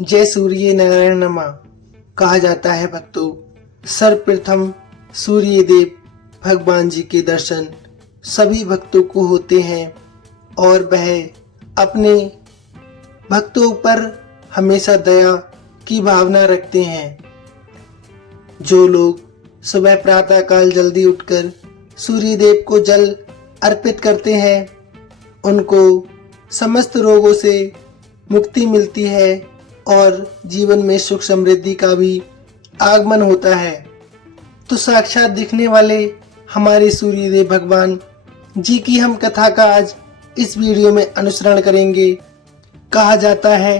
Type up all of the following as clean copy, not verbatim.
जय सूर्य नारायण नमः। कहा जाता है भक्तों, सर्वप्रथम सूर्य देव भगवान जी के दर्शन सभी भक्तों को होते हैं और वह अपने भक्तों पर हमेशा दया की भावना रखते हैं। जो लोग सुबह प्रातः काल जल्दी उठकर सूर्य देव को जल अर्पित करते हैं उनको समस्त रोगों से मुक्ति मिलती है और जीवन में सुख समृद्धि का भी आगमन होता है। तो साक्षात दिखने वाले हमारे सूर्यदेव भगवान जी की हम कथा का आज इस वीडियो में अनुसरण करेंगे। कहा जाता है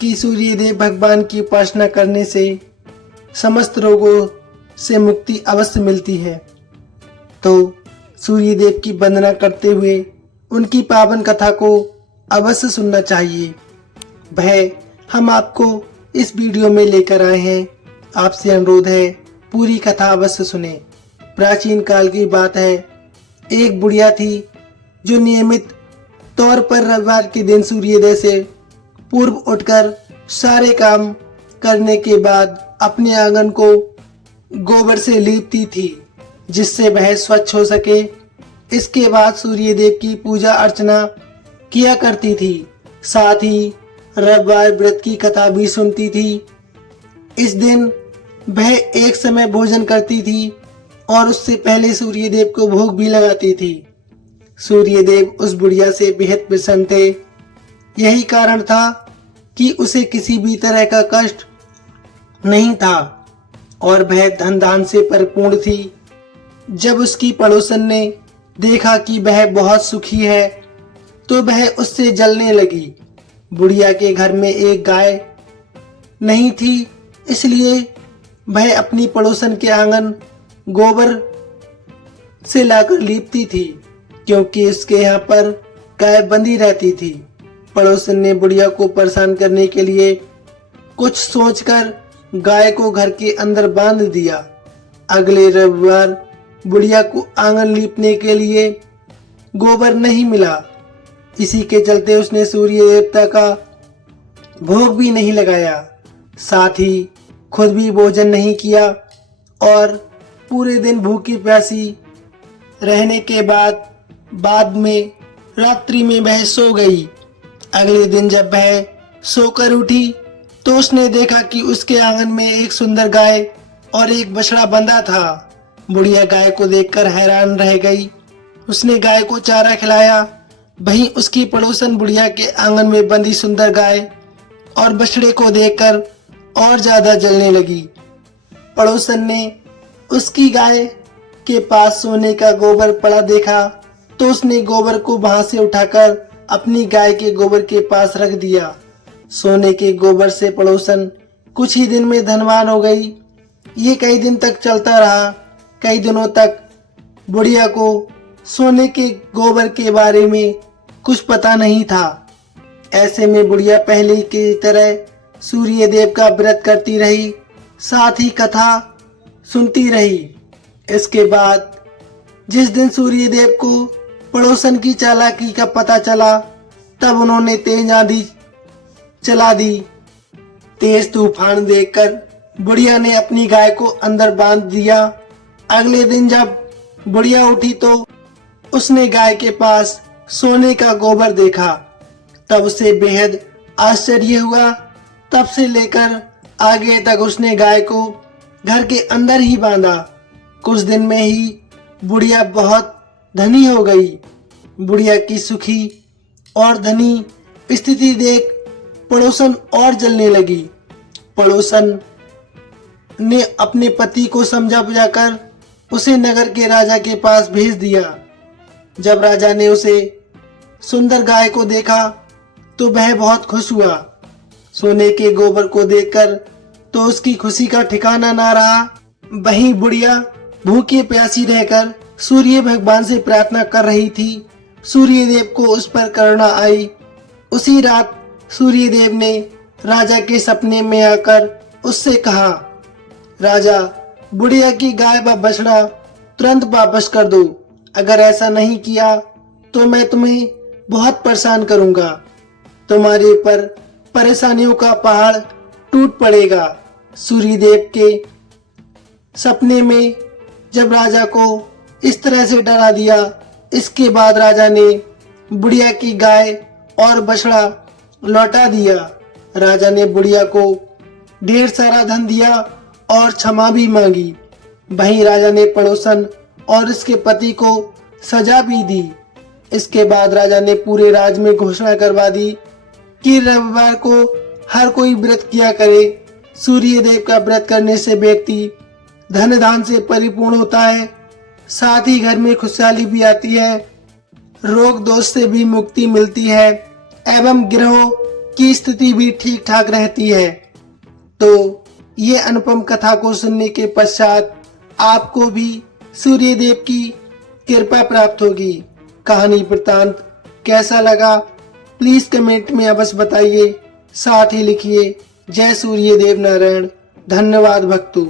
कि सूर्यदेव भगवान की उपासना करने से समस्त रोगों से मुक्ति अवश्य मिलती है। तो सूर्यदेव की वंदना करते हुए उनकी पावन कथा को अवश्य सुनना चाहिए। वह हम आपको इस वीडियो में लेकर आए हैं। आपसे अनुरोध है पूरी कथा अवश्य सुने। प्राचीन काल की बात है, एक बुढ़िया थी जो नियमित तौर पर रविवार के दिन सूर्योदय से पूर्व उठकर सारे काम करने के बाद अपने आंगन को गोबर से लीपती थी जिससे वह स्वच्छ हो सके। इसके बाद सूर्यदेव की पूजा अर्चना किया करती थी, साथ ही रविवार व्रत की कथा भी सुनती थी। इस दिन वह एक समय भोजन करती थी और उससे पहले सूर्यदेव को भोग भी लगाती थी। सूर्यदेव उस बुढ़िया से बेहद प्रसन्न थे। यही कारण था कि उसे किसी भी तरह का कष्ट नहीं था और वह धन दान से परिपूर्ण थी। जब उसकी पड़ोसन ने देखा कि वह बहुत सुखी है तो वह उससे जलने लगी। बुढ़िया के घर में एक गाय नहीं थी, इसलिए वह अपनी पड़ोसन के आंगन गोबर से लाकर लीपती थी क्योंकि उसके यहाँ पर गाय बंधी रहती थी। पड़ोसन ने बुढ़िया को परेशान करने के लिए कुछ सोचकर गाय को घर के अंदर बांध दिया। अगले रविवार बुढ़िया को आंगन लीपने के लिए गोबर नहीं मिला। इसी के चलते उसने सूर्य देवता का भोग भी नहीं लगाया, साथ ही खुद भी भोजन नहीं किया और पूरे दिन भूखी प्यासी रहने के बाद में रात्रि में वह सो गई। अगले दिन जब वह सोकर उठी तो उसने देखा कि उसके आंगन में एक सुंदर गाय और एक बछड़ा बंधा था। बुढ़िया गाय को देखकर हैरान रह गई। उसने गाय को चारा खिलाया। वहीं उसकी पड़ोसन बुढ़िया के आंगन में बंधी सुंदर गाय और बछड़े को देखकर और ज्यादा जलने लगी। पड़ोसन ने उसकी गाय के पास सोने का गोबर पड़ा देखा तो उसने गोबर को वहां से उठाकर अपनी गाय के गोबर के पास रख दिया। सोने के गोबर से पड़ोसन कुछ ही दिन में धनवान हो गई। ये कई दिन तक चलता रहा। कई दिनों तक बुढ़िया को सोने के गोबर के बारे में कुछ पता नहीं था। ऐसे में बुढ़िया पहले की तरह सूर्य देव का व्रत करती रही, साथ ही कथा सुनती रही। इसके बाद जिस दिन सूर्य देव को पड़ोसन की चालाकी का पता चला तब उन्होंने तेज आंधी चला दी। तेज तूफान देखकर बुढ़िया ने अपनी गाय को अंदर बांध दिया। अगले दिन जब बुढ़िया उठी तो उसने गाय के पास सोने का गोबर देखा। तब उसे बेहद आश्चर्य हुआ। तब से लेकर आगे तक उसने गाय को घर के अंदर ही बांधा। कुछ दिन में ही बुढ़िया बहुत धनी हो गई। बुढ़िया की सुखी और धनी स्थिति देख पड़ोसन और जलने लगी। पड़ोसन ने अपने पति को समझा बुझाकर उसे नगर के राजा के पास भेज दिया। जब राजा ने उसे सुंदर गाय को देखा तो वह बहुत खुश हुआ। सोने के गोबर को देखकर तो उसकी खुशी का ठिकाना ना रहा। वहीं बुढ़िया भूखी प्यासी रहकर सूर्य भगवान से प्रार्थना कर रही थी। सूर्य देव को उस पर करुणा आई। उसी रात सूर्य देव ने राजा के सपने में आकर उससे कहा, राजा, बुढ़िया की गाय व बछड़ा तुरंत वापस कर दो। अगर ऐसा नहीं किया तो मैं तुम्हें बहुत परेशान करूंगा। तुम्हारे ऊपर परेशानियों का पहाड़ टूट पड़ेगा। सूर्यदेव के सपने में जब राजा को इस तरह से डरा दिया, इसके बाद राजा ने बुढ़िया की गाय और बछड़ा लौटा दिया। राजा ने बुढ़िया को ढेर सारा धन दिया और क्षमा भी मांगी। वहीं राजा ने पड़ोसन और इसके पति को सजा भी दी। इसके बाद राजा ने पूरे राज्य में घोषणा करवा दी कि रविवार को हर कोई व्रत किया करे। सूर्यदेव का व्रत करने से व्यक्ति धन धान से परिपूर्ण होता है, साथ ही घर में खुशहाली भी आती है, रोग दोष से भी मुक्ति मिलती है एवं ग्रहों की स्थिति भी ठीक ठाक रहती है। तो ये अनुपम कथा को सुनने के पश्चात आपको भी सूर्यदेव की कृपा प्राप्त होगी। कहानी वृत्तांत कैसा लगा प्लीज कमेंट में अवश्य बताइए, साथ ही लिखिए जय सूर्यदेव नारायण। धन्यवाद भक्तों।